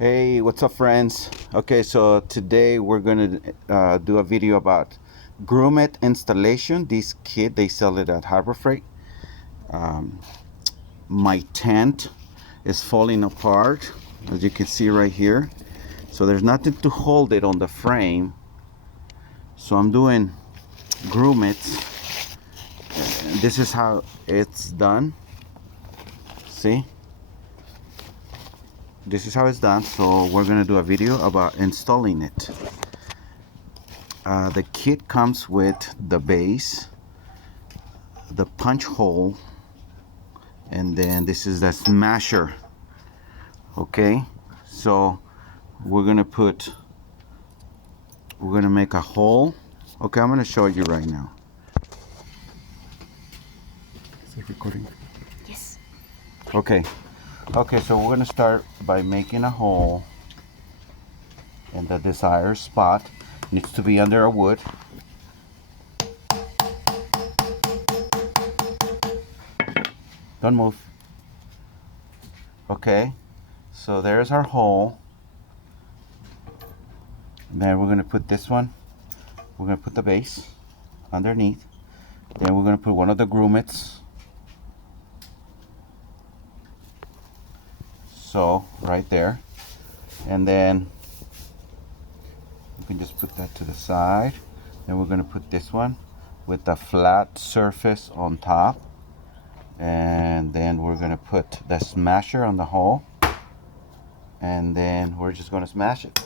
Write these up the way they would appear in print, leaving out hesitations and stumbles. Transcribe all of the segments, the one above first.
Hey, what's up, friends? Okay, so today we're gonna do a video about grommet installation. This kit, they sell it at Harbor Freight. My tent is falling apart, as you can see right here. So there's nothing to hold it on the frame. So I'm doing grommets. This is how it's done. See? This is how it's done. So we're gonna do a video about installing it. The kit comes with the base, the punch hole, and then this is the smasher. Okay, so we're gonna make a hole. Okay, I'm gonna show you right now. Is it recording? Yes. Okay, so we're gonna start by making a hole in the desired spot. Needs to be under a wood. Don't move. Okay, so there's our hole. And then we're gonna put this one. We're gonna put the base underneath. Then we're gonna put one of the grommets. So right there. And then you can just put that to the side. Then we're gonna put this one with the flat surface on top. And then we're gonna put the smasher on the hole, and then we're just gonna smash it.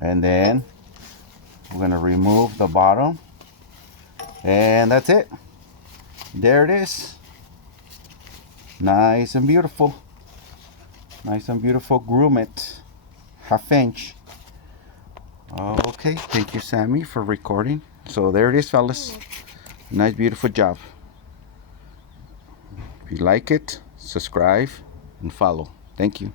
And then we're gonna remove the bottom, and that's it. There it is. Nice and beautiful. Nice and beautiful grommet, 1/2 inch. Okay, thank you, Sammy, for recording. So there it is, fellas. Nice, beautiful job. If you like it, subscribe and follow. Thank you.